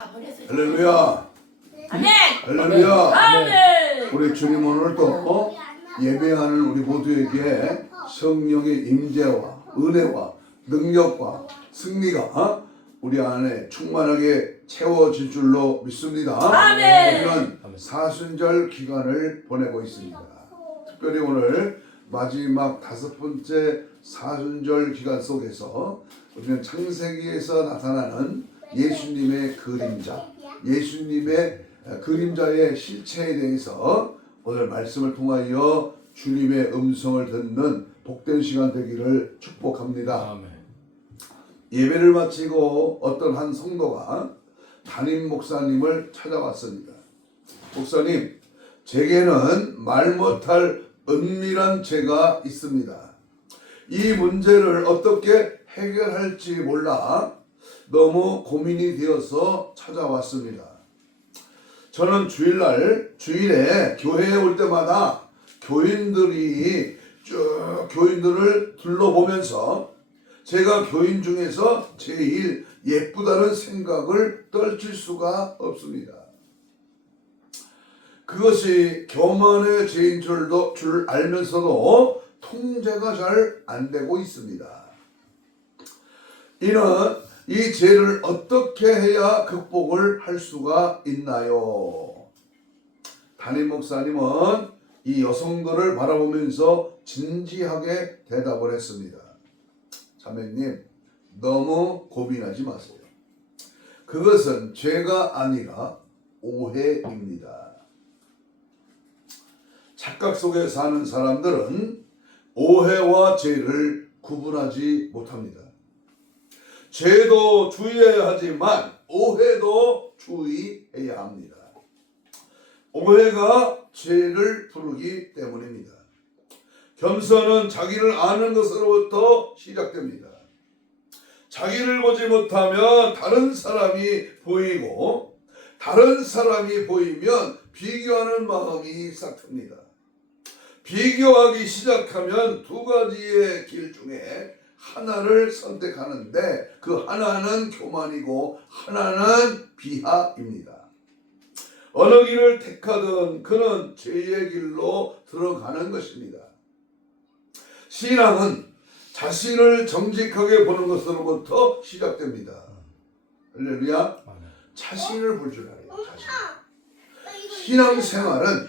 할렐루야. 아멘. 할렐루야. 아멘. 우리 주님 오늘 또 예배하는 우리 모두에게 성령의 임재와 은혜와 능력과 승리가 우리 안에 충만하게 채워질 줄로 믿습니다. 아멘. 우리는 사순절 기간을 보내고 있습니다. 특별히 오늘 마지막 5번째 사순절 기간 속에서 우리는 창세기에서 나타나는 예수님의 그림자, 예수님의 그림자의 실체에 대해서 오늘 말씀을 통하여 주님의 음성을 듣는 복된 시간 되기를 축복합니다. 아멘. 예배를 마치고 어떤 한 성도가 담임 목사님을 찾아왔습니다. 목사님, 제게는 말 못할 은밀한 죄가 있습니다. 이 문제를 어떻게 해결할지 몰라 너무 고민이 되어서 찾아왔습니다. 저는 주일에 교회에 올 때마다 교인들을 둘러보면서 제가 교인 중에서 제일 예쁘다는 생각을 떨칠 수가 없습니다. 그것이 교만의 죄인 줄 알면서도 통제가 잘 안 되고 있습니다. 이는 이 죄를 어떻게 해야 극복을 할 수가 있나요? 담임 목사님은 이 여성들을 바라보면서 진지하게 대답을 했습니다. 자매님, 너무 고민하지 마세요. 그것은 죄가 아니라 오해입니다. 착각 속에 사는 사람들은 오해와 죄를 구분하지 못합니다. 죄도 주의해야 하지만 오해도 주의해야 합니다. 오해가 죄를 부르기 때문입니다. 겸손은 자기를 아는 것으로부터 시작됩니다. 자기를 보지 못하면 다른 사람이 보이고 다른 사람이 보이면 비교하는 마음이 싹틉니다. 비교하기 시작하면 두 가지의 길 중에 하나를 선택하는데 그 하나는 교만이고 하나는 비하입니다. 어느 길을 택하든 그는 죄의 길로 들어가는 것입니다. 신앙은 자신을 정직하게 보는 것으로부터 시작됩니다. 할렐루야. 자신을 볼 줄 알아요. 자신. 신앙생활은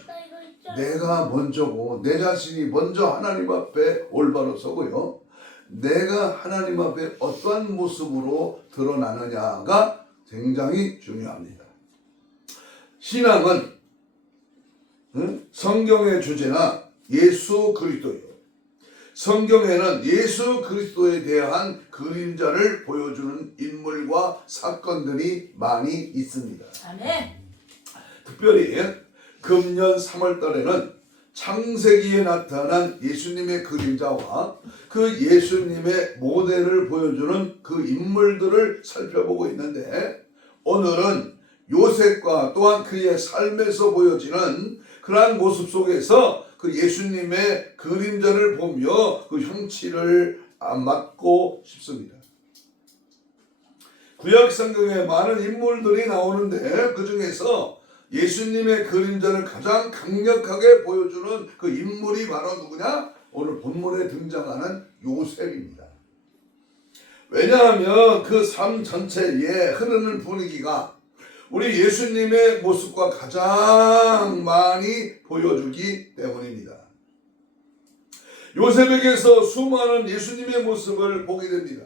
내가 먼저고 내 자신이 먼저 하나님 앞에 올바로 서고요. 내가 하나님 앞에 어떠한 모습으로 드러나느냐가 굉장히 중요합니다. 신앙은 성경의 주제나 예수 그리스도예요. 성경에는 예수 그리스도에 대한 그림자를 보여주는 인물과 사건들이 많이 있습니다. 아멘. 특별히 금년 3월 달에는 창세기에 나타난 예수님의 그림자와 그 예수님의 모델을 보여주는 그 인물들을 살펴보고 있는데 오늘은 요셉과 또한 그의 삶에서 보여지는 그러한 모습 속에서 그 예수님의 그림자를 보며 그 형치를 맡고 싶습니다. 구약 성경에 많은 인물들이 나오는데 그 중에서 예수님의 그림자를 가장 강력하게 보여주는 그 인물이 바로 누구냐? 오늘 본문에 등장하는 요셉입니다. 왜냐하면 그 삶 전체에 흐르는 분위기가 우리 예수님의 모습과 가장 많이 보여주기 때문입니다. 요셉에게서 수많은 예수님의 모습을 보게 됩니다.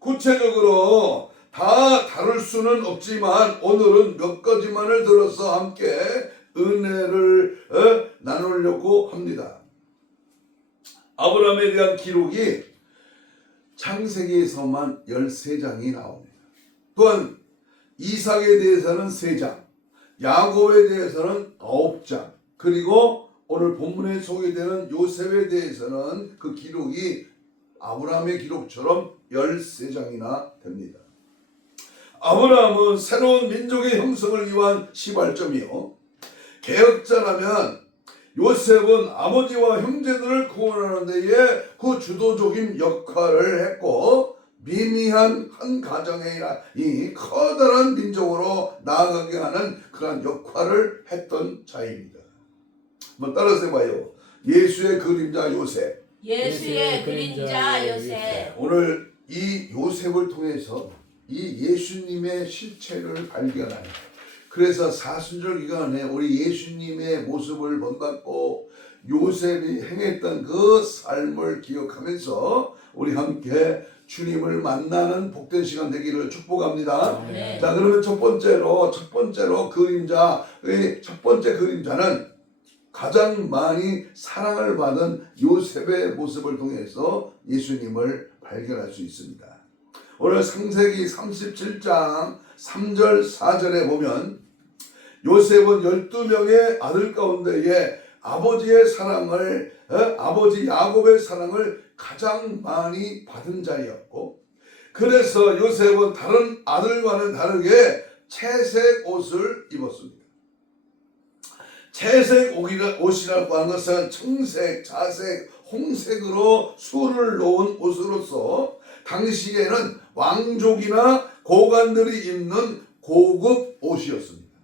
구체적으로 다 다룰 수는 없지만 오늘은 몇 가지만을 들어서 함께 은혜를 나누려고 합니다. 아브라함에 대한 기록이 창세기에서만 13장이 나옵니다. 또한 이삭에 대해서는 3장, 야곱에 대해서는 9장, 그리고 오늘 본문에 소개되는 요셉에 대해서는 그 기록이 아브라함의 기록처럼 13장이나 됩니다. 아브라함은 새로운 민족의 형성을 위한 시발점이요. 개혁자라면 요셉은 아버지와 형제들을 구원하는 데에 그 주도적인 역할을 했고 미미한 한 가정의 이 커다란 민족으로 나아가게 하는 그러한 역할을 했던 자입니다. 한번 따라서 해봐요. 예수의 그림자 요셉. 예수의 그림자 요셉. 오늘 이 요셉을 통해서 이 예수님의 실체를 발견하는, 그래서 사순절 기간에 우리 예수님의 모습을 본받고 요셉이 행했던 그 삶을 기억하면서 우리 함께 주님을 만나는 복된 시간 되기를 축복합니다. 네. 자, 그러면 첫 번째로 그림자의 첫 번째 그림자는 가장 많이 사랑을 받은 요셉의 모습을 통해서 예수님을 발견할 수 있습니다. 오늘 창세기 37장 3절 4절에 보면 요셉은 12명의 아들 가운데에 아버지의 사랑을 아버지 야곱의 사랑을 가장 많이 받은 자였고, 그래서 요셉은 다른 아들과는 다르게 채색 옷을 입었습니다. 채색 옷이라고 하는 것은 청색, 자색, 홍색으로 술을 놓은 옷으로서 당시에는 왕족이나 고관들이 입는 고급 옷이었습니다.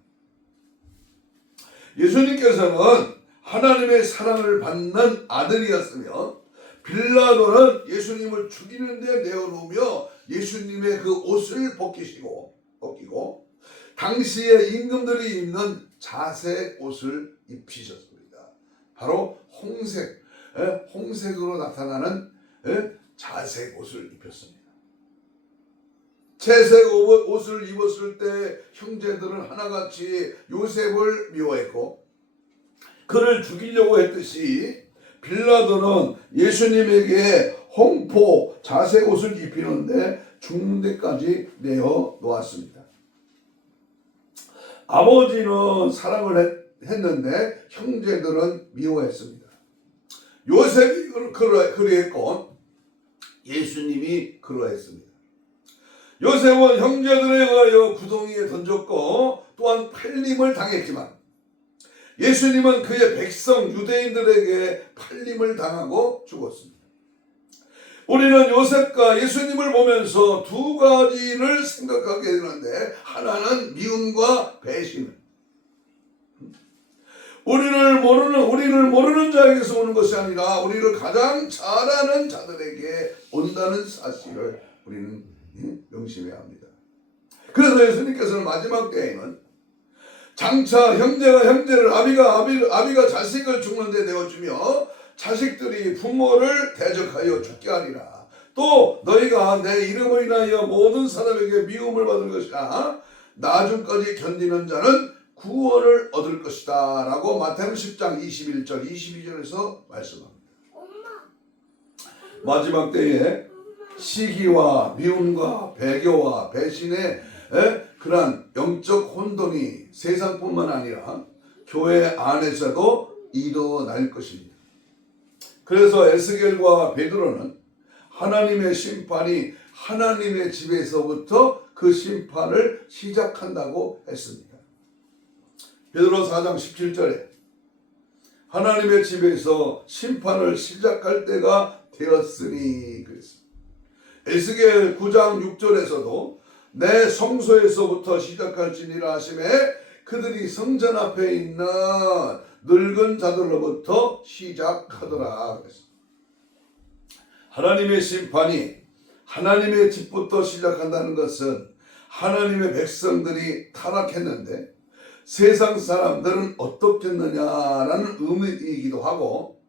예수님께서는 하나님의 사랑을 받는 아들이었으며 빌라도는 예수님을 죽이는 데 내어놓으며 예수님의 그 옷을 벗기고 당시에 임금들이 입는 자색 옷을 입히셨습니다. 바로 홍색으로 나타나는 자색 옷을 입혔습니다. 채색 옷을 입었을 때 형제들은 하나같이 요셉을 미워했고 그를 죽이려고 했듯이 빌라도는 예수님에게 홍포 자색 옷을 입히는데 죽는 데까지 내어 놓았습니다. 아버지는 사랑을 했는데 형제들은 미워했습니다. 요셉이 그러했고 예수님이 그러했습니다. 요셉은 형제들에 의하여 구덩이에 던졌고 또한 팔림을 당했지만 예수님은 그의 백성 유대인들에게 팔림을 당하고 죽었습니다. 우리는 요셉과 예수님을 보면서 두 가지를 생각하게 되는데, 하나는 미움과 배신. 우리를 모르는 자에게서 오는 것이 아니라 우리를 가장 잘 아는 자들에게 온다는 사실을 우리는 명심해야 합니다. 그래서 예수님께서는 마지막 때에는 장차 형제가 형제를 아비가 자식을 죽는 데 내어주며 자식들이 부모를 대적하여 죽게 하리라. 또 너희가 내 이름을 인하여 모든 사람에게 미움을 받을 것이라. 나중까지 견디는 자는 구원을 얻을 것이다 라고 마태복음 10장 21절 22절에서 말씀합니다. 마지막 때에 시기와 미움과 배교와 배신의 그러한 영적 혼돈이 세상뿐만 아니라 교회 안에서도 일어날 것입니다. 그래서 에스겔과 베드로는 하나님의 심판이 하나님의 집에서부터 그 심판을 시작한다고 했습니다. 베드로 4장 17절에 하나님의 집에서 심판을 시작할 때가 되었으니 그랬습니다. 에스겔 9장 6절에서도 내 성소에서부터 시작할지니라 하시매 그들이 성전 앞에 있는 늙은 자들로부터 시작하더라 그랬습니다. 하나님의 심판이 하나님의 집부터 시작한다는 것은 하나님의 백성들이 타락했는데 세상 사람들은 어떻겠느냐라는 의미이기도 하고,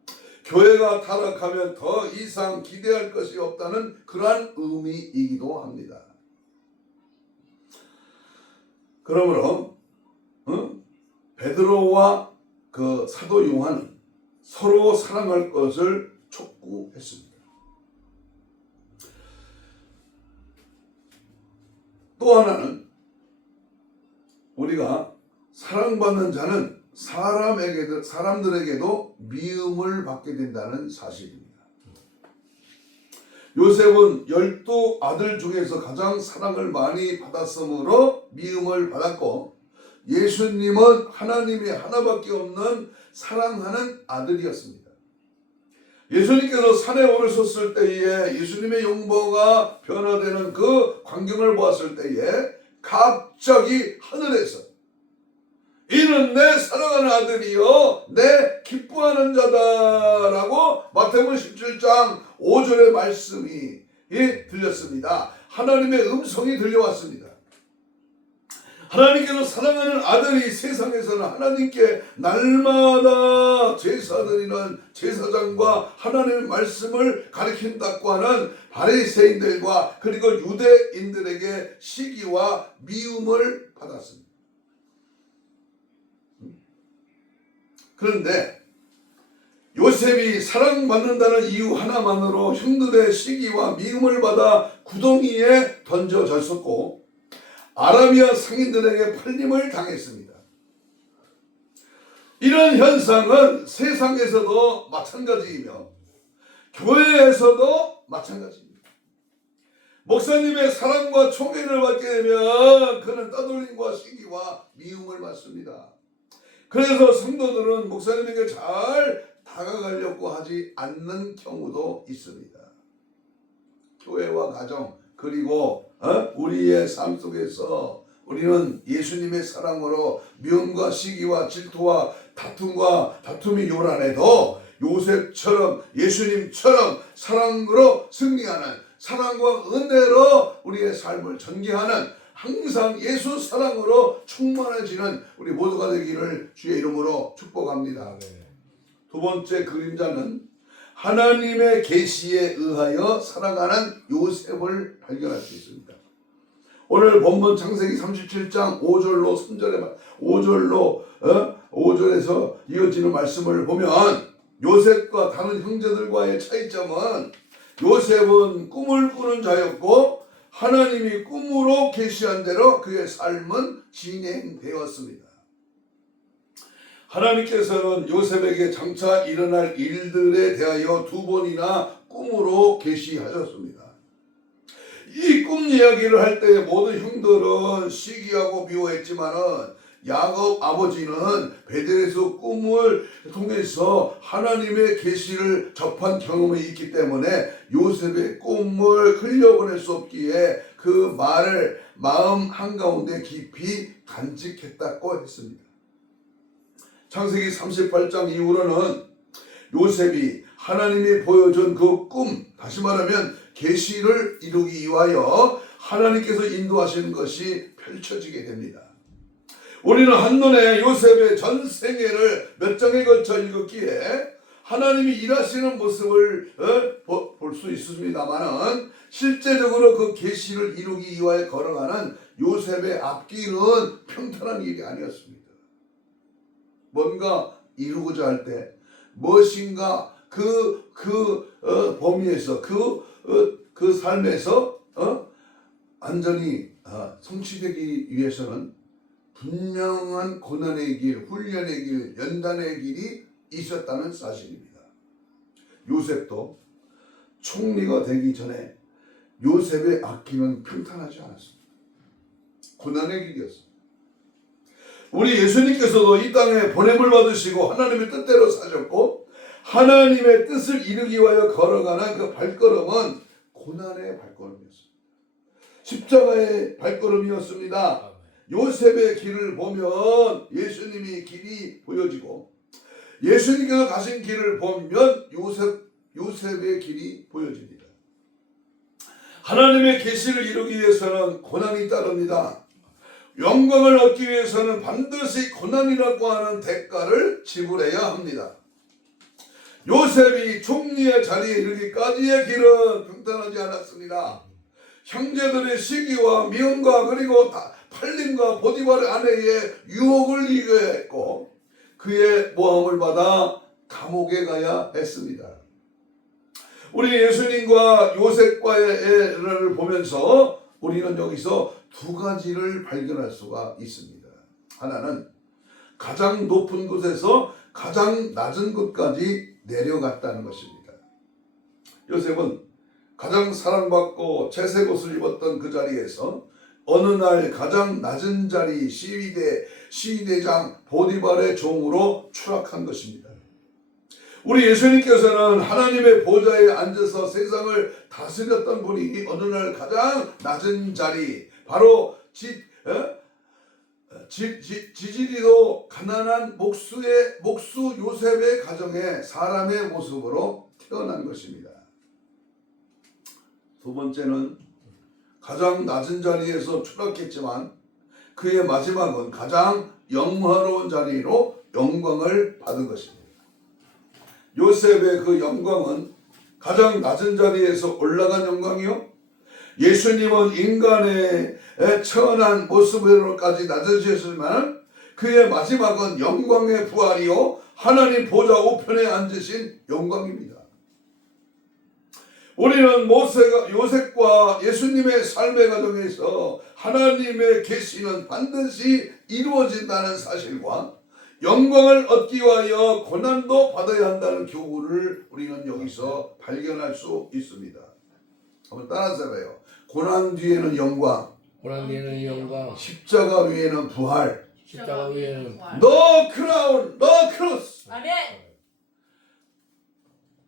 교회가 타락하면 더 이상 기대할 것이 없다는 그러한 의미이기도 합니다. 그러므로 베드로와 그 사도 요한은 서로 사랑할 것을 촉구했습니다. 또 하나는 우리가 사랑받는 자는 사람들에게도 미움을 받게 된다는 사실입니다. 요셉은 12 아들 중에서 가장 사랑을 많이 받았으므로 미움을 받았고, 예수님은 하나님이 하나밖에 없는 사랑하는 아들이었습니다. 예수님께서 산에 오르셨을 때에 예수님의 용모가 변화되는 그 광경을 보았을 때에 갑자기 하늘에서 이는 내 사랑하는 아들이요 내 기뻐하는 자다라고 마태복음 17장 5절의 말씀이 들렸습니다. 하나님의 음성이 들려왔습니다. 하나님께서 사랑하는 아들이 세상에서는 하나님께 날마다 제사드리는 제사장과 하나님의 말씀을 가르친다고 하는 바리새인들과 그리고 유대인들에게 시기와 미움을 받았습니다. 그런데 요셉이 사랑받는다는 이유 하나만으로 형들의 시기와 미움을 받아 구덩이에 던져졌었고 아라비아 상인들에게 팔림을 당했습니다. 이런 현상은 세상에서도 마찬가지이며 교회에서도 마찬가지입니다. 목사님의 사랑과 총애를 받게 되면 그는 따돌림과 시기와 미움을 받습니다. 그래서 성도들은 목사님에게 잘 다가가려고 하지 않는 경우도 있습니다. 교회와 가정 그리고 우리의 삶 속에서 우리는 예수님의 사랑으로 미움과 시기와 질투와 다툼이 요란해도 요셉처럼 예수님처럼 사랑으로 승리하는 사랑과 은혜로 우리의 삶을 전개하는 항상 예수 사랑으로 충만해지는 우리 모두가 되기를 주의 이름으로 축복합니다. 두 번째 그림자는 하나님의 계시에 의하여 살아가는 요셉을 발견할 수 있습니다. 오늘 본문 창세기 37장 5절로 3절에 5절에서 이어지는 말씀을 보면 요셉과 다른 형제들과의 차이점은 요셉은 꿈을 꾸는 자였고 하나님이 꿈으로 계시한 대로 그의 삶은 진행되었습니다. 하나님께서는 요셉에게 장차 일어날 일들에 대하여 두 번이나 꿈으로 계시하셨습니다. 이 꿈 이야기를 할 때 모든 형들은 시기하고 미워했지만은 야곱 아버지는 베델에서 꿈을 통해서 하나님의 계시를 접한 경험이 있기 때문에 요셉의 꿈을 흘려보낼 수 없기에 그 말을 마음 한가운데 깊이 간직했다고 했습니다. 창세기 38장 이후로는 요셉이 하나님이 보여준 그 꿈, 다시 말하면 계시를 이루기 위하여 하나님께서 인도하시는 것이 펼쳐지게 됩니다. 우리는 한눈에 요셉의 전 생애를 몇 장에 걸쳐 읽었기에 하나님이 일하시는 모습을 볼 수 있습니다만은 실제적으로 그 계시를 이루기 위하여 걸어가는 요셉의 앞길은 평탄한 일이 아니었습니다. 뭔가 이루고자 할 때 무엇인가 그 범위에서 그 삶에서 안전히 성취되기 위해서는 분명한 고난의 길, 훈련의 길, 연단의 길이 있었다는 사실입니다. 요셉도 총리가 되기 전에 요셉의 앞길은 평탄하지 않았습니다. 고난의 길이었습니다. 우리 예수님께서도 이 땅에 보냄을 받으시고 하나님의 뜻대로 사셨고 하나님의 뜻을 이루기 위하여 걸어가는 그 발걸음은 고난의 발걸음이었습니다. 십자가의 발걸음이었습니다. 요셉의 길을 보면 예수님이 길이 보여지고 예수님께서 가신 길을 보면 요셉의 길이 보여집니다. 하나님의 계시를 이루기 위해서는 고난이 따릅니다. 영광을 얻기 위해서는 반드시 고난이라고 하는 대가를 지불해야 합니다. 요셉이 총리의 자리에 이르기까지의 길은 평탄하지 않았습니다. 형제들의 시기와 미움과 그리고 팔림과 보디발의 아내의 유혹을 이겨야 했고 그의 모함을 받아 감옥에 가야 했습니다. 우리 예수님과 요셉과의 애를 보면서 우리는 여기서 두 가지를 발견할 수가 있습니다. 하나는 가장 높은 곳에서 가장 낮은 곳까지 내려갔다는 것입니다. 요셉은 가장 사랑받고 채색 옷을 입었던 그 자리에서 어느 날 가장 낮은 자리 시위대장 보디발의 종으로 추락한 것입니다. 우리 예수님께서는 하나님의 보좌에 앉아서 세상을 다스렸던 분이 어느 날 가장 낮은 자리, 바로 지지리도 가난한 목수 요셉의 가정에 사람의 모습으로 태어난 것입니다. 두 번째는 가장 낮은 자리에서 추락했지만 그의 마지막은 가장 영화로운 자리로 영광을 받은 것입니다. 요셉의 그 영광은 가장 낮은 자리에서 올라간 영광이요, 예수님은 인간의 천한 모습으로까지 낮아지셨지만 그의 마지막은 영광의 부활이요 하나님 보좌 우편에 앉으신 영광입니다. 우리는 요셉과 예수님의 삶의 과정에서 하나님의 계시는 반드시 이루어진다는 사실과 영광을 얻기 위하여 고난도 받아야 한다는 교훈을 우리는 여기서 발견할 수 있습니다. 한번 따라서 해봐요. 고난 뒤에는 영광, 고난 뒤에는 영광, 십자가 위에는 부활, 십자가 위에는 No crown, no cross. 아멘.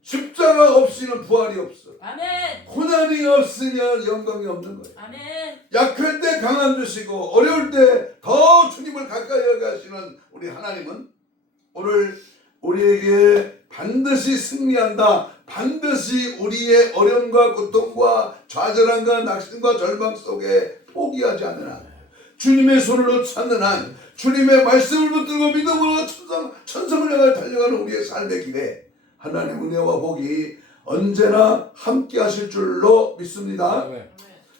십자가 없이는 부활이 없어. 아멘. 고난이 없으면 영광이 없는 거예요. 아멘. 약할 때 강함 주시고 어려울 때 더 주님을 가까이 가시는 우리 하나님은 오늘 우리에게 반드시 승리한다. 반드시 우리의 어려움과 고통과 좌절함과 낙심과 절망 속에 포기하지 않는 한, 주님의 손을 놓지 않는 한, 주님의 말씀을 붙들고 믿음으로 천성을 향해 달려가는 우리의 삶의 길에 하나님 은혜와 복이 언제나 함께 하실 줄로 믿습니다. 네.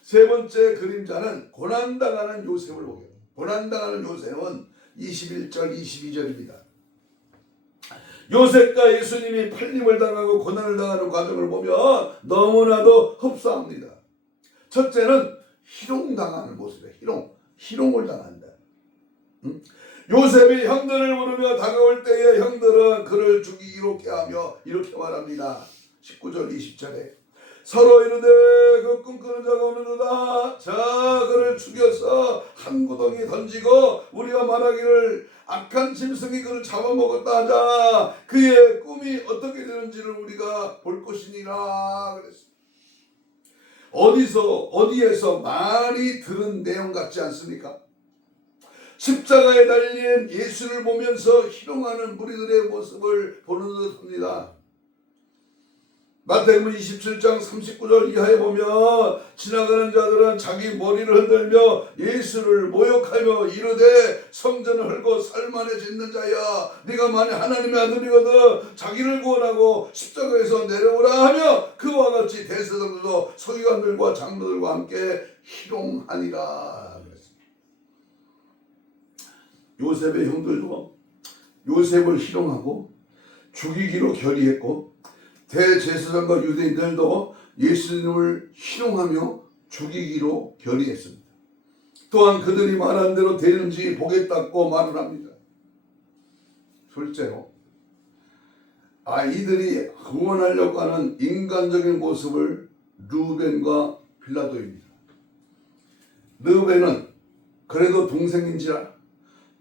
세 번째 그림자는 고난당하는 요셉을 보게. 고난당하는 요셉은 21절 22절입니다. 요셉과 예수님이 팔림을 당하고 고난을 당하는 과정을 보면 너무나도 흡사합니다. 첫째는 희롱당하는 모습이에요. 희롱을 당한다. 요셉이 형들을 부르며 다가올 때에 형들은 그를 죽이기로 깨하며 이렇게 말합니다. 19절 20절에 서로 이르되 그 꿈꾸는 자가 오는도다. 자 그를 죽여서 한 구덩이 던지고 우리가 말하기를 악한 짐승이 그를 잡아먹었다 하자. 그의 꿈이 어떻게 되는지를 우리가 볼 것이니라 그랬습니다. 어디에서 많이 들은 내용 같지 않습니까? 십자가에 달린 예수를 보면서 희롱하는 무리들의 모습을 보는 듯합니다. 마태복음 27장 39절 이하에 보면 지나가는 자들은 자기 머리를 흔들며 예수를 모욕하며 이르되 성전을 헐고 살만해 짓는 자야, 네가 만일 하나님의 아들이거든 자기를 구원하고 십자가에서 내려오라 하며 그와 같이 대제사장들도 서기관들과 장로들과 함께 희롱하니라. 요셉의 형들도 요셉을 희롱하고 죽이기로 결의했고 대제사장과 유대인들도 예수님을 희롱하며 죽이기로 결의했습니다. 또한 그들이 말한 대로 되는지 보겠다고 말을 합니다. 둘째로 이들이 구원하려고 하는 인간적인 모습을 르우벤과 빌라도입니다. 르우벤은 그래도 동생인지라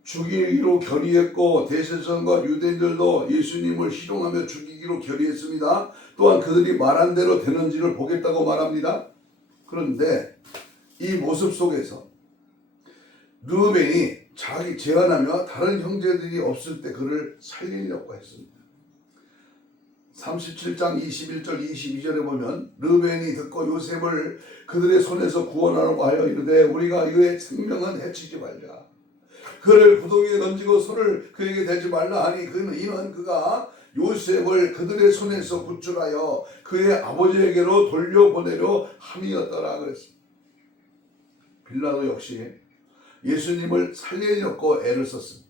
죽이기로 결의했고 대제사장과 유대인들도 예수님을 희롱하며 죽이기로 결의했습니다. 또한 그들이 말한 대로 되는지를 보겠다고 말합니다. 그런데 이 모습 속에서 르우벤이 자기 제안하며 다른 형제들이 없을 때 그를 살리려고 했습니다. 37장 21절 22절에 보면 르우벤이 듣고 요셉을 그들의 손에서 구원하라고 하여 이르되 우리가 이의 생명은 해치지 말자. 그를 구덩이에 던지고 손을 그에게 대지 말라 하니 이는 그가 요셉을 그들의 손에서 구출하여 그의 아버지에게로 돌려보내려 함이었더라 그랬습니다. 빌라도 역시 예수님을 살리려고 애를 썼습니다.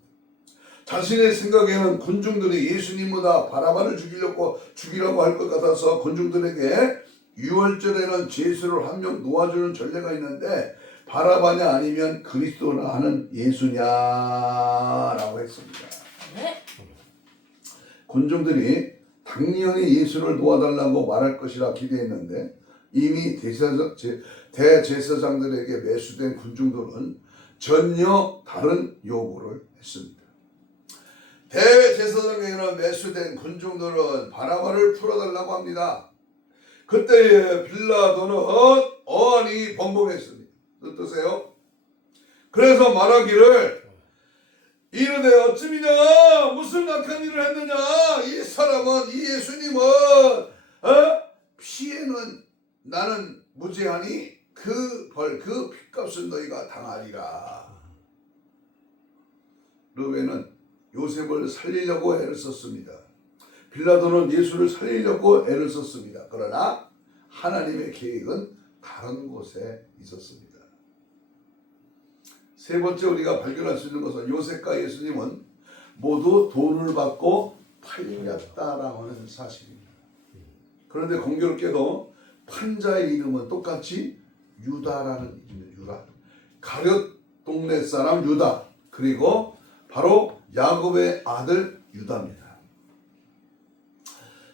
자신의 생각에는 군중들이 예수님보다 바라바를 죽이라고 할 것 같아서 군중들에게 유월절에는 죄수를 한 명 놓아주는 전례가 있는데 바라바냐 아니면 그리스도나 하는 예수냐라고 했습니다. 군중들이 당연히 예수를 도와달라고 말할 것이라 기대했는데 이미 대제사장들에게 매수된 군중들은 전혀 다른 요구를 했습니다. 대제사장에게는 매수된 군중들은 바나바를 풀어달라고 합니다. 그때에 빌라도는 어안이 벙벙했습니다. 어떠세요? 그래서 말하기를 이르되 어찌미냐 무슨 악한 일을 했느냐 이 사람은 이 예수님은 피해는 나는 무죄하니 그 벌 그 핏값은 너희가 당하리라. 르베는 요셉을 살리려고 애를 썼습니다. 빌라도는 예수를 살리려고 애를 썼습니다. 그러나 하나님의 계획은 다른 곳에 있었습니다. 세 번째 우리가 발견할 수 있는 것은 요셉과 예수님은 모두 돈을 받고 팔렸다라는 사실입니다. 그런데 공교롭게도 판자의 이름은 똑같이 유다라는 이름입니다. 유다. 가룟 동네 사람 유다, 그리고 바로 야곱의 아들 유다입니다.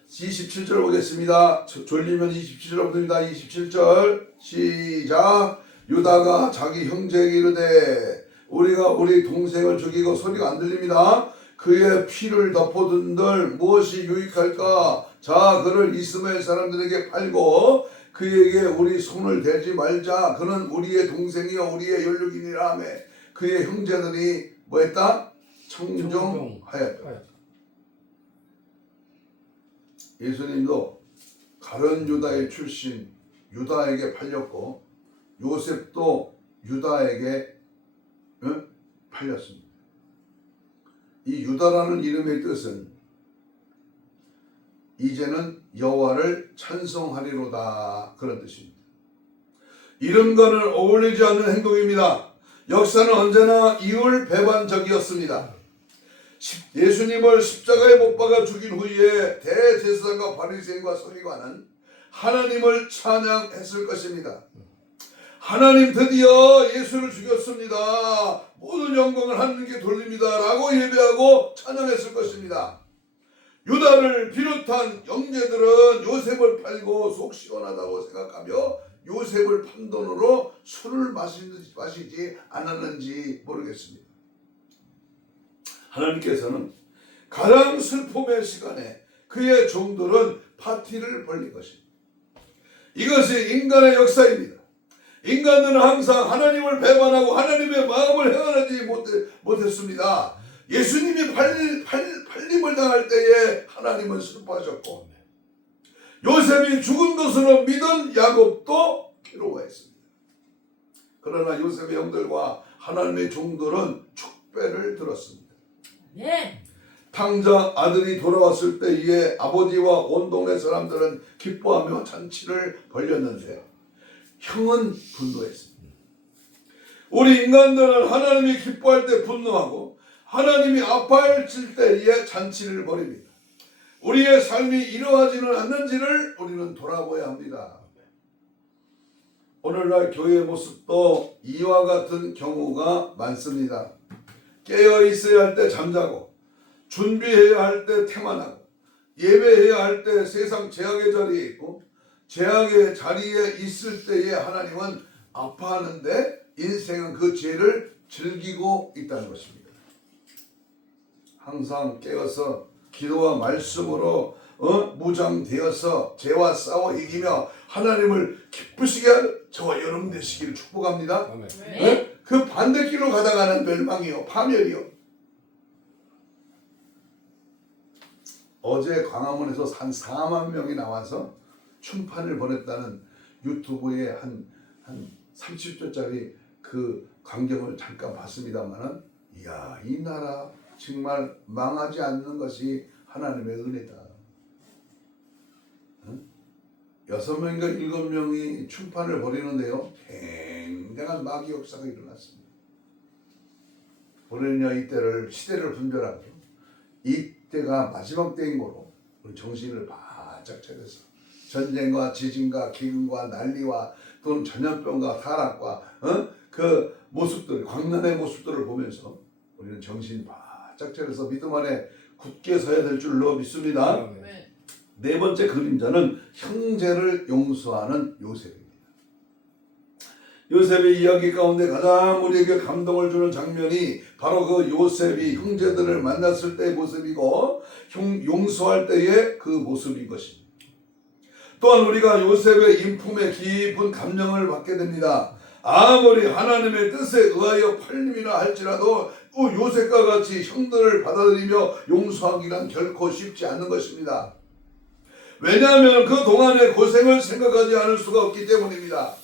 27절 보겠습니다. 졸리면 27절 봅니다. 27절 시작. 유다가 자기 형제에게 이르되 우리가 우리 동생을 죽이고 소리가 안 들립니다. 그의 피를 덮어둔들 무엇이 유익할까? 자, 그를 이스마엘 사람들에게 팔고 그에게 우리 손을 대지 말자. 그는 우리의 동생이요 우리의 연육이니라 하며 그의 형제들이 뭐했다? 청종하였다. 예수님도 가룟 유다의 출신 유다에게 팔렸고 요셉도 유다에게 팔렸습니다. 이 유다라는 이름의 뜻은 이제는 여호와를 찬송하리로다, 그런 뜻입니다. 이름과는 어울리지 않는 행동입니다. 역사는 언제나 이율 배반적이었습니다. 예수님을 십자가에 못 박아 죽인 후에 대제사장과 바리새인과 서기관은 하나님을 찬양했을 것입니다. 하나님 드디어 예수를 죽였습니다. 모든 영광을 하나님께 돌립니다 라고 예배하고 찬양했을 것입니다. 유다를 비롯한 형제들은 요셉을 팔고 속 시원하다고 생각하며 요셉을 판 돈으로 술을 마시지 않았는지 모르겠습니다. 하나님께서는 가장 슬픔의 시간에 그의 종들은 파티를 벌린 것입니다. 이것이 인간의 역사입니다. 인간들은 항상 하나님을 배반하고 하나님의 마음을 행하지 못했습니다. 예수님이 팔림을 당할 때에 하나님은 슬퍼하셨고 요셉이 죽은 것으로 믿은 야곱도 괴로워했습니다. 그러나 요셉의 형들과 하나님의 종들은 축배를 들었습니다. 네. 탕자 아들이 돌아왔을 때에 아버지와 온 동네 사람들은 기뻐하며 잔치를 벌였는데요. 형은 분노했습니다. 우리 인간들은 하나님이 기뻐할 때 분노하고 하나님이 아파하실 때에 잔치를 벌입니다. 우리의 삶이 이러하지는 않는지를 우리는 돌아보아야 합니다. 오늘날 교회의 모습도 이와 같은 경우가 많습니다. 깨어 있어야 할 때 잠자고 준비해야 할 때 태만하고 예배해야 할 때 세상 제약의 자리에 있고 제약의 자리에 있을 때에 하나님은 아파하는데 인생은 그 죄를 즐기고 있다는 것입니다. 항상 깨어서 기도와 말씀으로 무장되어서 죄와 싸워 이기며 하나님을 기쁘시게 할 저와 여러분 되시기를 축복합니다. 네. 그 반대길로 가다가는 멸망이요 파멸이요. 어제 광화문에서 한 4만 명이 나와서 춤판을 벌였다는 유튜브에 한 30초짜리 그 광경을 잠깐 봤습니다만은 이야, 이 나라 정말 망하지 않는 것이 하나님의 은혜다. 6명인가 7명이 춤판을 벌이는데요, 굉장한 마귀 역사가 일어났습니다. 우리는요, 이때를 시대를 분별하고 이때가 마지막 때인 거로 우리 정신을 바짝 차려서 전쟁과 지진과 기근과 난리와 또는 전염병과 타락과 그 모습들, 광란의 모습들을 보면서 우리는 정신 바짝 차려서 믿음 안에 굳게 서야 될 줄로 믿습니다. 네 번째 그림자는 형제를 용서하는 요셉입니다. 요셉의 이야기 가운데 가장 우리에게 감동을 주는 장면이 바로 그 요셉이 형제들을 만났을 때의 모습이고 용서할 때의 그 모습인 것입니다. 또한 우리가 요셉의 인품에 깊은 감명을 받게 됩니다. 아무리 하나님의 뜻에 의하여 팔림이라 할지라도 요셉과 같이 형들을 받아들이며 용서하기란 결코 쉽지 않는 것입니다. 왜냐하면 그 동안의 고생을 생각하지 않을 수가 없기 때문입니다.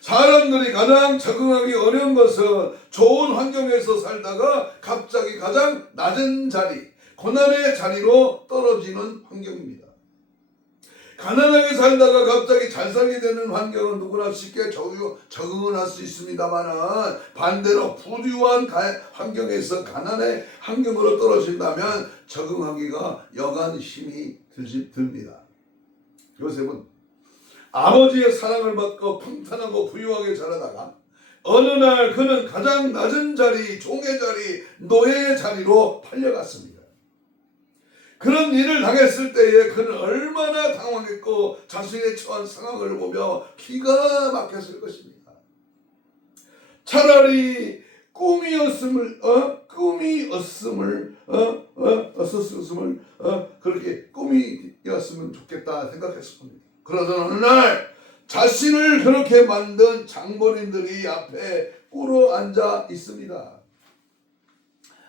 사람들이 가장 적응하기 어려운 것은 좋은 환경에서 살다가 갑자기 가장 낮은 자리, 고난의 자리로 떨어지는 환경입니다. 가난하게 살다가 갑자기 잘 살게 되는 환경은 누구나 쉽게 적응을 할 수 있습니다만, 반대로 부유한 환경에서 가난의 환경으로 떨어진다면 적응하기가 여간 힘이 듭니다. 요셉은 아버지의 사랑을 받고 평탄하고 부유하게 자라다가 어느 날 그는 가장 낮은 자리, 종의 자리, 노예의 자리로 팔려갔습니다. 그런 일을 당했을 때에 그는 얼마나 당황했고 자신의 처한 상황을 보며 기가 막혔을 것입니다. 차라리 꿈이었음을 그렇게 꿈이었으면 좋겠다 생각했을 겁니다. 그러던 어느 날 자신을 그렇게 만든 장본인들이 앞에 꿇어 앉아 있습니다.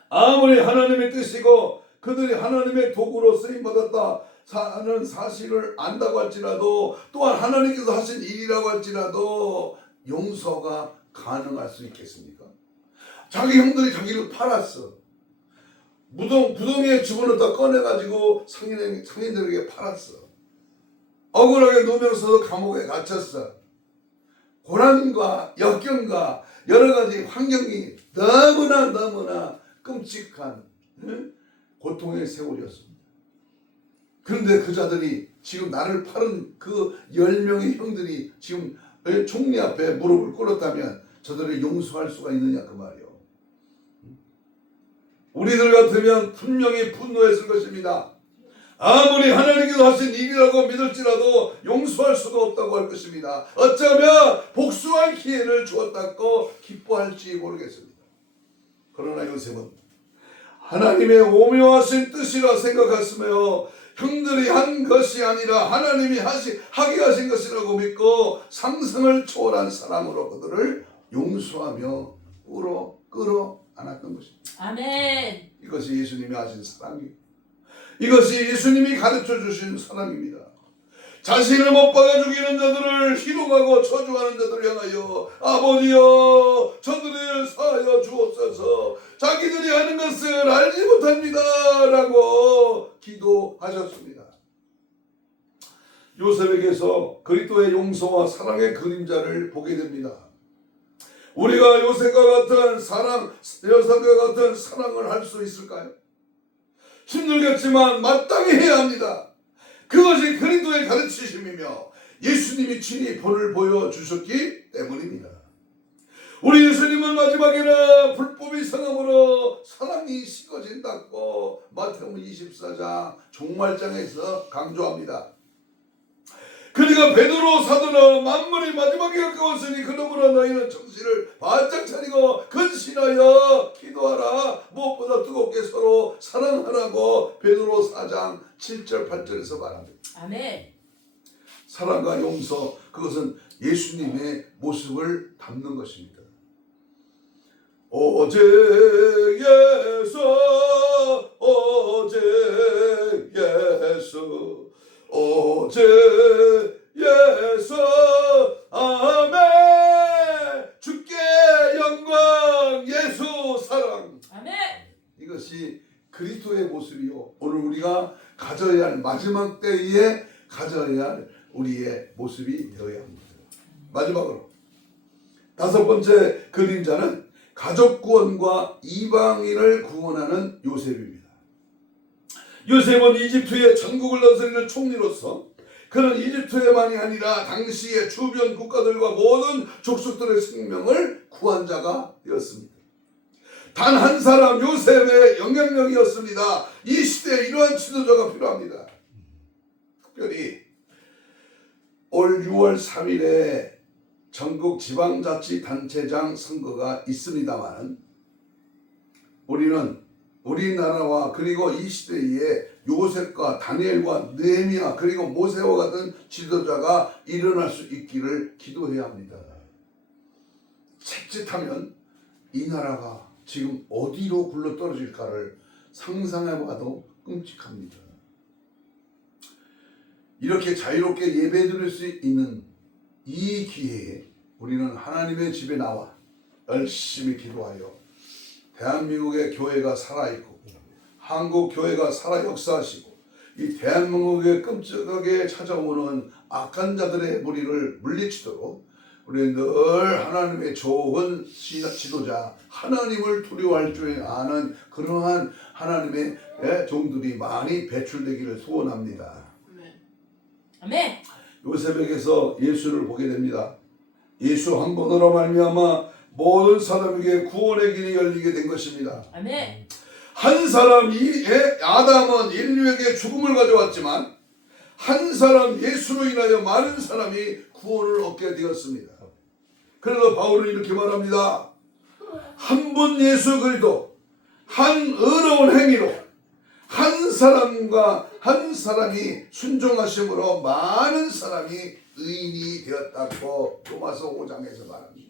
아무리 하나님의 뜻이고 그들이 하나님의 도구로 쓰임받았다 하는 사실을 안다고 할지라도, 또한 하나님께서 하신 일이라고 할지라도 용서가 가능할 수 있겠습니까? 자기 형들이 자기를 팔았어. 부동에 집어넣다 꺼내가지고 상인들에게 팔았어. 억울하게 누명서도 감옥에 갇혔어. 고난과 역경과 여러 가지 환경이 너무나 끔찍한 고통의 세월이었습니다. 그런데 그 자들이 지금 나를 팔은 그 10명의 형들이 지금 총리 앞에 무릎을 꿇었다면 저들을 용서할 수가 있느냐 그 말이요. 우리들 같으면 분명히 분노했을 것입니다. 아무리 하나님께서 하신 일이라고 믿을지라도 용서할 수가 없다고 할 것입니다. 어쩌면 복수할 기회를 주었다고 기뻐할지 모르겠습니다. 그러나 요셉은 하나님의 오묘하신 뜻이라 생각했으며 형들이 한 것이 아니라 하나님이 하게 하신 것이라고 믿고 상상을 초월한 사랑으로 그들을 용서하며 끌어 안았던 것입니다. 아멘. 이것이 예수님이 하신 사랑입니다. 이것이 예수님이 가르쳐 주신 사랑입니다. 자신을 못 박아 죽이는 자들을 희롱하고 저주하는 자들을 향하여 아버지여 저들을 사하여 주옵소서, 자기들이 하는 것을 알지 못합니다 라고 기도하셨습니다. 요셉에게서 그리스도의 용서와 사랑의 그림자를 보게 됩니다. 우리가 요셉과 같은 사랑을 할 수 있을까요? 힘들겠지만 마땅히 해야 합니다. 그것이 그리스도의 가르치심이며 예수님이 친히 본을 보여주셨기 때문입니다. 우리 예수님은 마지막에는 불법이 성함으로 사랑이 식어진다고 마태복음 24장 종말장에서 강조합니다. 그러니까 베드로 사도는 만물이 마지막에 가까웠으니 그러므로 너희는 정신을 바짝 차리고 근신하여 기도하라, 무엇보다 뜨겁게 서로 사랑하라고 베드로 4장 7절 8절에서 말합니다. 아멘. 사랑과 용서, 그것은 예수님의 모습을 담는 것입니다. 오직예수 아멘. 주께 영광, 예수 사랑. 아멘. 이것이 그리스도의 모습이요, 오늘 우리가 가져야 할 마지막 때에 가져야 할 우리의 모습이 되어야 합니다. 마지막으로 다섯 번째 그림자는 가족 구원과 이방인을 구원하는 요셉입니다. 요셉은 이집트의 전국을 다스리는 총리로서 그는 이집트에만이 아니라 당시의 주변 국가들과 모든 족속들의 생명을 구한 자가 되었습니다. 단 한 사람 요셉의 영향력이었습니다. 이 시대에 이러한 지도자가 필요합니다. 특별히 올 6월 3일에 전국 지방자치단체장 선거가 있습니다만 우리는 우리나라와 그리고 이 시대에 요셉과 다니엘과 느헤미야 그리고 모세와 같은 지도자가 일어날 수 있기를 기도해야 합니다. 채찍하면 이 나라가 지금 어디로 굴러떨어질까를 상상해봐도 끔찍합니다. 이렇게 자유롭게 예배드릴 수 있는 이 기회에 우리는 하나님의 집에 나와 열심히 기도하여 대한민국의 교회가 살아있고 한국 교회가 살아 역사하시고 이 대한민국에 끔찍하게 찾아오는 악한 자들의 무리를 물리치도록 우리는 늘 하나님의 좋은 지도자 하나님을 두려워할 줄 아는 그러한 하나님의 종들이 많이 배출되기를 소원합니다. 아멘. 요셉에게서 예수를 보게 됩니다. 예수 한 번으로 말미암아 모든 사람에게 구원의 길이 열리게 된 것입니다. 아멘. 한 사람 아담은 인류에게 죽음을 가져왔지만 한 사람 예수로 인하여 많은 사람이 구원을 얻게 되었습니다. 그래서 바울은 이렇게 말합니다. 한 분 예수 그리스도 한 의로운 행위로 한 사람과 한 사람이 순종하심으로 많은 사람이 의인이 되었다고 로마서 5장에서 말합니다.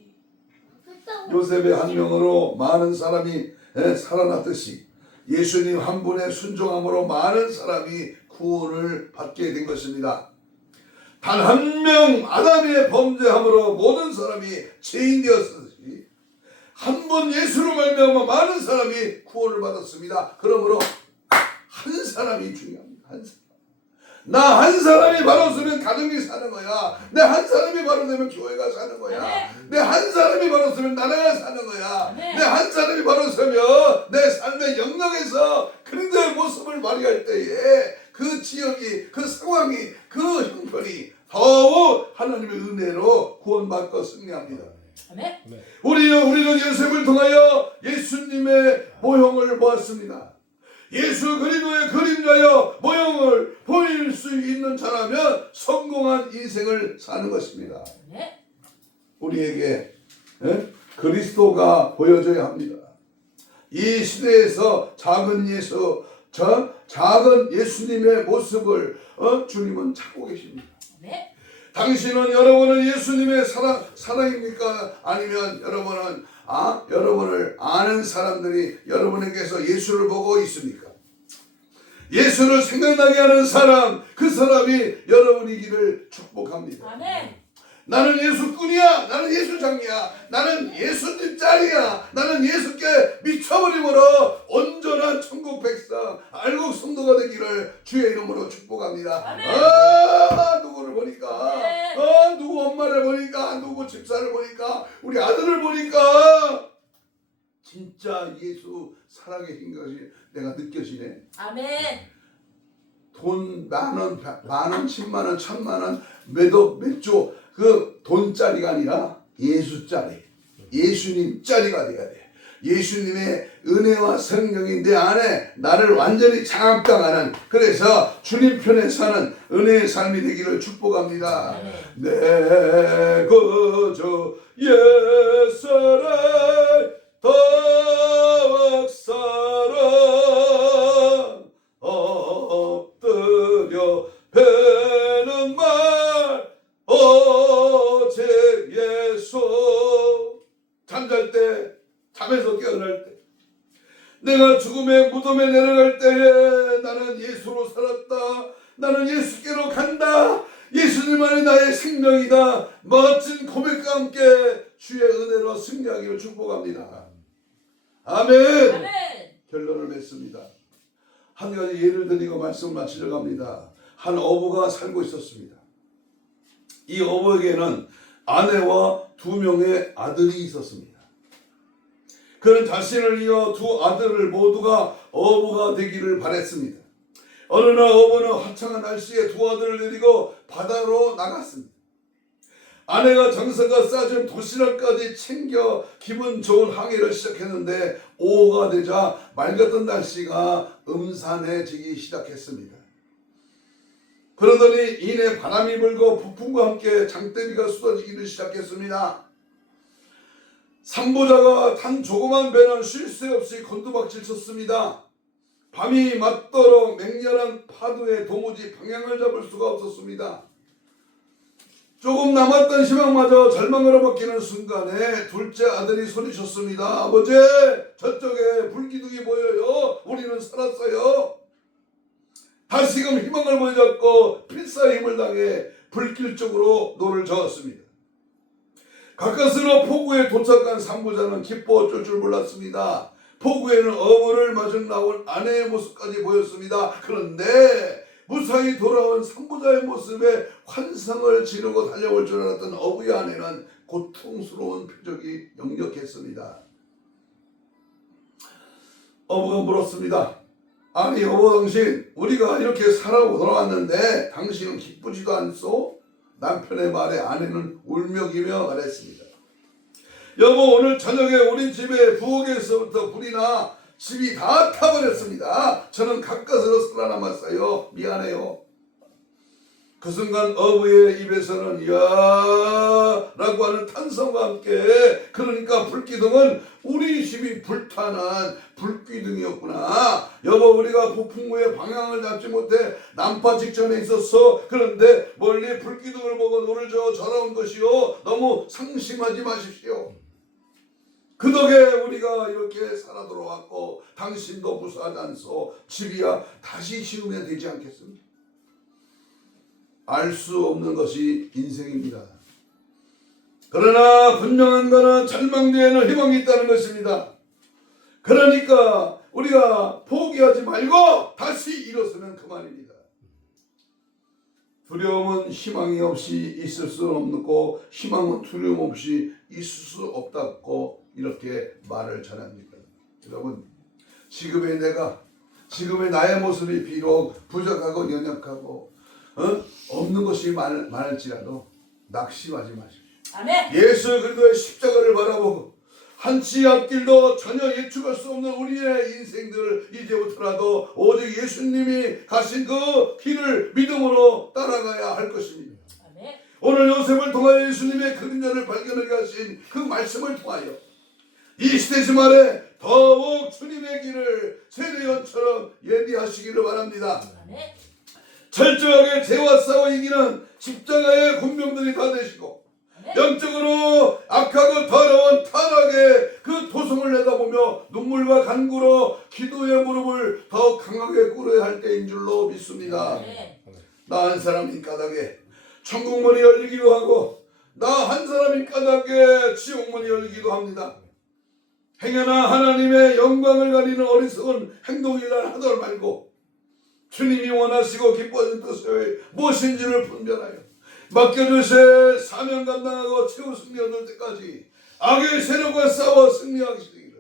요셉의 한 명으로 많은 사람이 살아났듯이 예수님 한 분의 순종함으로 많은 사람이 구원을 받게 된 것입니다. 단 한 명 아담의 범죄함으로 모든 사람이 죄인 되었듯이 한 번 예수로 말미암아 많은 사람이 구원을 받았습니다. 그러므로 한 사람이 중요합니다. 한 사람. 나 한 사람이 바로 서면 가정이 사는 거야. 내 한 사람이 바로 되면 교회가 사는 거야. 내 한 사람이 바로 서면 나라가 사는 거야. 내 한 사람이 바로 서면 내 삶의 영역에서 그리스도의 모습을 발휘할 때에 그 지역이 그 상황이 그 형편이 더욱 하나님의 은혜로 구원받고 승리합니다. 우리는 요셉을 통하여 예수님의 모형을 보았습니다. 예수 그리스도의 그림자여 모형을 보일 수 있는 자라면 성공한 인생을 사는 것입니다. 우리에게 그리스도가 보여져야 합니다. 이 시대에서 작은 예수님의 모습을 주님은 찾고 계십니다. 당신은 여러분은 예수님의 사랑입니까? 아니면 여러분을 아는 사람들이 여러분에게서 예수를 보고 있습니까? 예수를 생각나게 하는 사람, 그 사람이 여러분이기를 축복합니다. 아멘. 나는 예수꾼이야. 나는 예수장이야. 나는 예수님 짤이야. 나는 예수께 미쳐버림으로 온전한 천국 백성 알곡 성도가 되기를 주의 이름으로 축복합니다. 누구를 보니까 누구 엄마를 보니까 누구 집사를 보니까 우리 아들을 보니까 진짜 예수 살아계신 것이 내가 느껴지네. 아멘. 돈 만원, 10만원, 1000만원, 몇조 그 돈짜리가 아니라 예수짜리, 예수님짜리가 돼야 돼. 예수님의 은혜와 성령이 내 안에 나를 완전히 장악당하는, 그래서 주님 편에 사는 은혜의 삶이 되기를 축복합니다. 내 그저 옛사랑 더욱 사랑 엎드려 배는 말 오직 예수. 잠잘 때, 잠에서 깨어날 때, 내가 죽음의 무덤에 내려갈 때에 나는 예수로 살았다. 나는 예수께로 간다. 예수님 안에 나의 생명이다. 멋진 고백과 함께 주의 은혜로 승리하기를 축복합니다. 아멘. 아멘. 결론을 맺습니다. 한 가지 예를 드리고 말씀을 마치려고 합니다. 한 어부가 살고 있었습니다. 이 어부에게는 아내와 2명의 아들이 있었습니다. 그는 자신을 이어 2 아들을 모두가 어부가 되기를 바랬습니다. 어느 날 어부는 화창한 날씨에 2 아들을 데리고 바다로 나갔습니다. 아내가 정성과 싸준 도시락까지 챙겨 기분 좋은 항해를 시작했는데 오후가 되자 맑았던 날씨가 음산해지기 시작했습니다. 그러더니 이내 바람이 불고 폭풍과 함께 장대비가 쏟아지기를 시작했습니다. 삼보자가 단 조그만 배는 쉴 새 없이 곤두박질 쳤습니다. 밤이 맞도록 맹렬한 파도에 도무지 방향을 잡을 수가 없었습니다. 조금 남았던 희망마저 절망으로 바뀌는 순간에 둘째 아들이 소리쳤습니다. 아버지, 저쪽에 불기둥이 보여요. 우리는 살았어요. 다시금 희망을 보여잡고 필사의 힘을 당해 불길 쪽으로 노를 저었습니다. 가까스로 포구에 도착한 삼부자는 기뻐 어쩔 줄 몰랐습니다. 포구에는 어머를 마중 나온 아내의 모습까지 보였습니다. 그런데 무사히 돌아온 삼부자의 모습에 환상을 지르고 달려올 줄 알았던 어부의 아내는 고통스러운 표정이 역력했습니다. 어부가 물었습니다. 아니 여보, 당신 우리가 이렇게 살아고 돌아왔는데 당신은 기쁘지도 않소? 남편의 말에 아내는 울먹이며 말했습니다. 여보, 오늘 저녁에 우리 집에 부엌에서부터 불이 나 집이 다 타버렸습니다. 저는 가까스로 살아남았어요. 미안해요. 그 순간 어부의 입에서는 야 라고 하는 탄성과 함께, 그러니까 불기둥은 우리 집이 불타는 불기둥이었구나. 여보, 우리가 폭풍우에 방향을 잡지 못해 난파 직전에 있었어. 그런데 멀리 불기둥을 보고 노를 저어 전화온 것이요. 너무 상심하지 마십시오. 그 덕에 우리가 이렇게 살아 돌아왔고 당신도 무사하지 않소. 집이야 다시 지으면 되지 않겠습니까? 알 수 없는 것이 인생입니다. 그러나 분명한 것은 절망 뒤에는 희망이 있다는 것입니다. 그러니까 우리가 포기하지 말고 다시 일어서면 그만입니다. 두려움은 희망이 없이 있을 수 없고 희망은 두려움 없이 있을 수 없다고 이렇게 말을 전합니다. 여러분, 지금의 나의 모습이 비록 부족하고 연약하고 없는 것이 많을지라도 낙심하지 마십시오. 아멘. 예수 그리스도의 십자가를 바라보고 한치 앞길도 전혀 예측할 수 없는 우리의 인생들, 이제부터라도 오직 예수님이 가신 그 길을 믿음으로 따라가야 할 것입니다. 아멘. 오늘 요셉을 통하여 예수님의 그림자를 발견하게 하신 그 말씀을 통하여 이 시대 말에 더욱 주님의 길을 세례요한처럼 예비하시기를 바랍니다. 아멘. 철저하게 죄와 싸워 이기는 십자가의 군병들이 다 되시고 영적으로 악하고 더러운 타락의 그 도성을 내다보며 눈물과 간구로 기도의 무릎을 더 강하게 꿇어야 할 때인 줄로 믿습니다. 나 한 사람인 까닭에 천국문이 열리기도 하고 나 한 사람인 까닭에 지옥문이 열리기도 합니다. 행여나 하나님의 영광을 가리는 어리석은 행동이라 하더 말고 주님이 원하시고 기뻐하는 뜻이 무엇인지를 분별하여 맡겨주세 사명 감당하고 최후 승리 얻을 때까지 악의 세력과 싸워 승리하시기를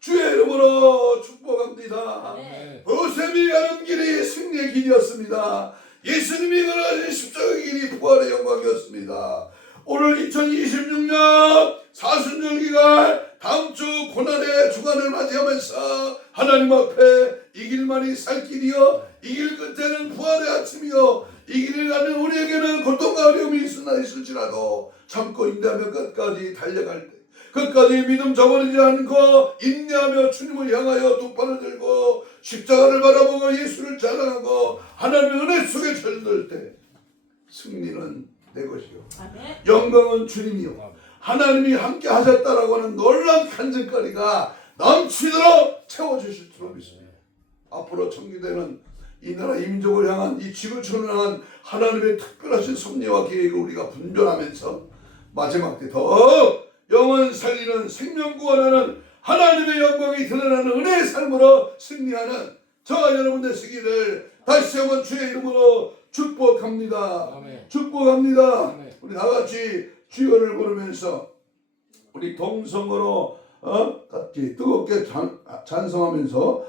주의 이름으로 축복합니다. 요셉이 가는 길이 승리의 길이었습니다. 예수님이 걸어가신 십자가의 길이 부활의 영광이었습니다. 오늘 2026년 사순절기가 다음 주 고난의 주간을 맞이하면서 하나님 앞에 이 길만이 살 길이요 이 길 끝에는 부활의 아침이요 이 길을 가는 우리에게는 고통과 어려움이 있을지라도 참고 인내하며 끝까지 달려갈 때 끝까지 믿음 저버리지 않고 인내하며 주님을 향하여 두 팔을 들고 십자가를 바라보고 예수를 자랑하고 하나님의 은혜 속에 절들 때 승리는 내 것이요 영광은 주님이요 하나님이 함께 하셨다라고 하는 놀라운 간증거리가 넘치도록 채워주실 줄 믿습니다. 앞으로 청기되는 이 나라 민족을 향한 이 지구촌을 향한 하나님의 특별하신 섭리와 계획을 우리가 분별하면서 마지막 때 더 영원 살리는 생명 구원하는 하나님의 영광이 드러나는 은혜의 삶으로 승리하는 저와 여러분 되시기를 다시 한번 주의 이름으로 축복합니다. 아멘. 축복합니다. 아멘. 우리 다같이 주여를 부르면서 우리 동성으로 같이 뜨겁게 찬송하면서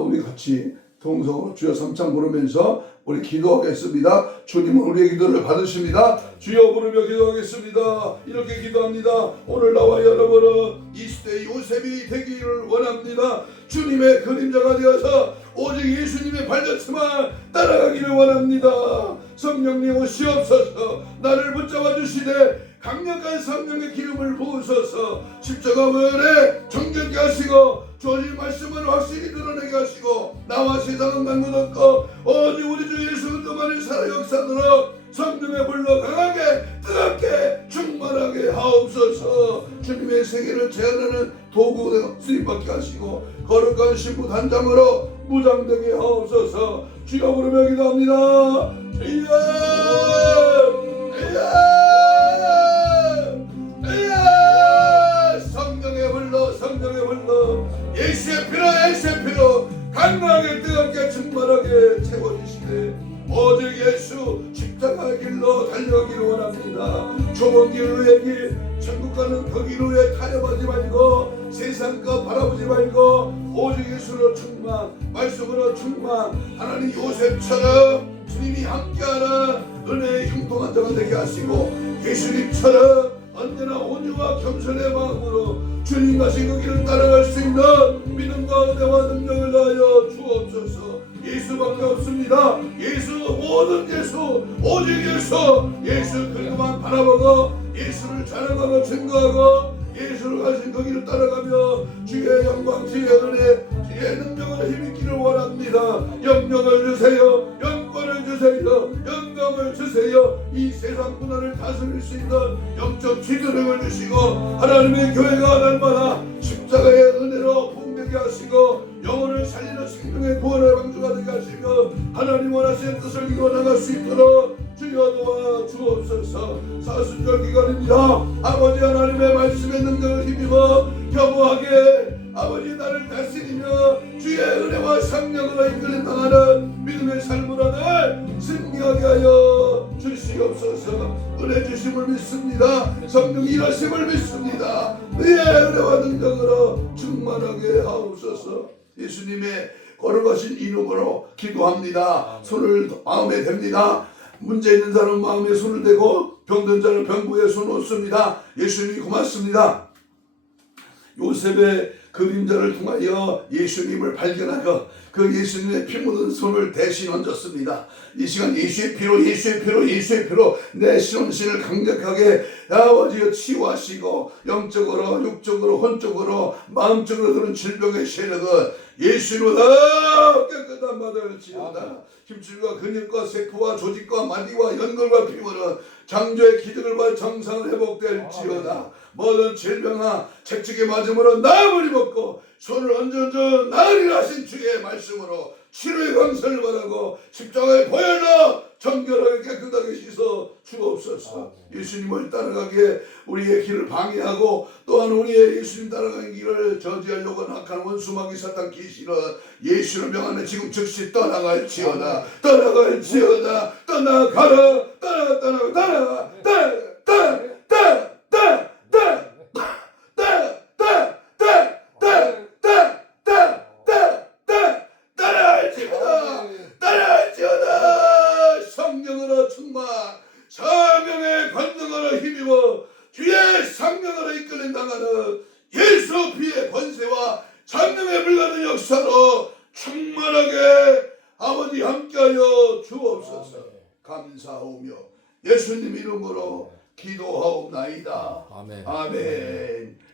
우리 같이 동성으로 주여 삼창 부르면서 우리 기도하겠습니다. 주님은 우리의 기도를 받으십니다. 주여 부르며 기도하겠습니다. 이렇게 기도합니다. 오늘 나와 여러분은 이 시대의 요셉이 되기를 원합니다. 주님의 그림자가 되어서 오직 예수님의 발자취만 따라가기를 원합니다. 성령님 오시옵소서. 나를 붙잡아 주시되 강력한 성령의 기름을 부으소서. 십자가 보혈에 정결케 하시고 주어진 말씀을 확실히 드러내게 하시고 나와 세상은 만것 없고 오직 우리 주 예수 그리스도만이 살아 역사하도록 성령의 불로 강하게 뜨겁게 충만하게 하옵소서. 주님의 세계를 제한하는 도구로 쓰임받게 하시고 거룩한 신부 단장으로 무장되게 하옵소서. 주여 부르며 기도합니다. 주여 성령의 불로 성령의 불로 예수의 피로 강하게 뜨겁게 충만하게 채워주시되 오직 예수 십자가의 길로 달려가기를 원합니다. 좁은 길로의 길 천국 가는 그 길로에 타협하지 말고 세상 것 바라보지 말고 오직 예수로 충만 말씀으로 충만 하나님 요셉처럼 주님이 함께하는 은혜의 형통한 자가 되게 하시고 예수님처럼 언제나 온유와 겸손의 마음으로 주님 가신 그 길을 따라갈 수 있는 믿음과 은혜와 능력을 다하여 주옵소서. 예수밖에 없습니다. 예수 모든 예수 오직 예수 그리고만 바라보고 예수를 자랑하고 증거하고 예수를 가신 그 길을 따라가며 주의 영광 주의 은혜 주의 능력을 힘입기를 원합니다. 영령을 주세요. 영권을 주세요. 영광을 주세요. 이 세상 문화를 다스릴 수 있는 영적 지도력을 주시고 하나님의 교회가 날마다 십자가의 은혜로 붕대게 하시고 영혼을 살리는 생명의 구원의 방주가 되게 하시며 하나님 원하시는 뜻을 이루어나갈 수 있도록 주여 도와 주옵소서. 사순절 기간입니다. 아버지 하나님의 말씀의 능력을 힘입어 겸허하게 아버지 나를 다스리며 주의 은혜와 성령으로 이끌림 당하는 믿음의 삶을 하늘 승리하게 하여 주시옵소서. 은혜 주심을 믿습니다. 성령 일하심을 믿습니다. 네 은혜와 능력으로 충만하게 하옵소서. 예수님의 걸어가신 이름으로 기도합니다. 손을 마음에 댑니다. 문제 있는 사람은 마음에 손을 대고 병든 자는 병부에 손 놓습니다. 예수님이 고맙습니다. 요셉의 그림자를 통하여 예수님을 발견하고 그 예수님의 피 묻은 손을 대신 얹었습니다. 이 시간 예수의 피로 내 신혼신을 강력하게 아버지여 치유하시고 영적으로 육적으로 혼적으로 마음적으로 드는 질병의 세력은 예수로다 깨끗한 바다일지어다. 힘줄과 근육과 세포와 조직과 마디와 연골과 피부는 창조의 기득을 받아 정상을 회복될지어다. 모든 질병아 채찍에 맞음으로 나음을 입었고 손을 얹어 나으리라 하신 주의 말씀으로 치료의 강선을 바라고 십자가의 보혈로 정결하게 깨끗하게 씻어 주옵소서. 예수님을 따라가기에 우리의 길을 방해하고 또한 우리의 예수님 따라가는 길을 저지하려고 악한 원수마귀 사탄 귀신은 예수를 명하는 지금 즉시 떠나갈지어다. 떠나가라. 따라갈지어다. 성령으로 충만 성령의 권능으로 힘입어 주의 성령으로 이끌림 당하는 예수 피의 권세와 성령의 불가능 역사로 충만하게 아버지 함께하여 주옵소서. 감사하오며 예수님 이름으로 기도하옵나이다. 아멘. 아멘.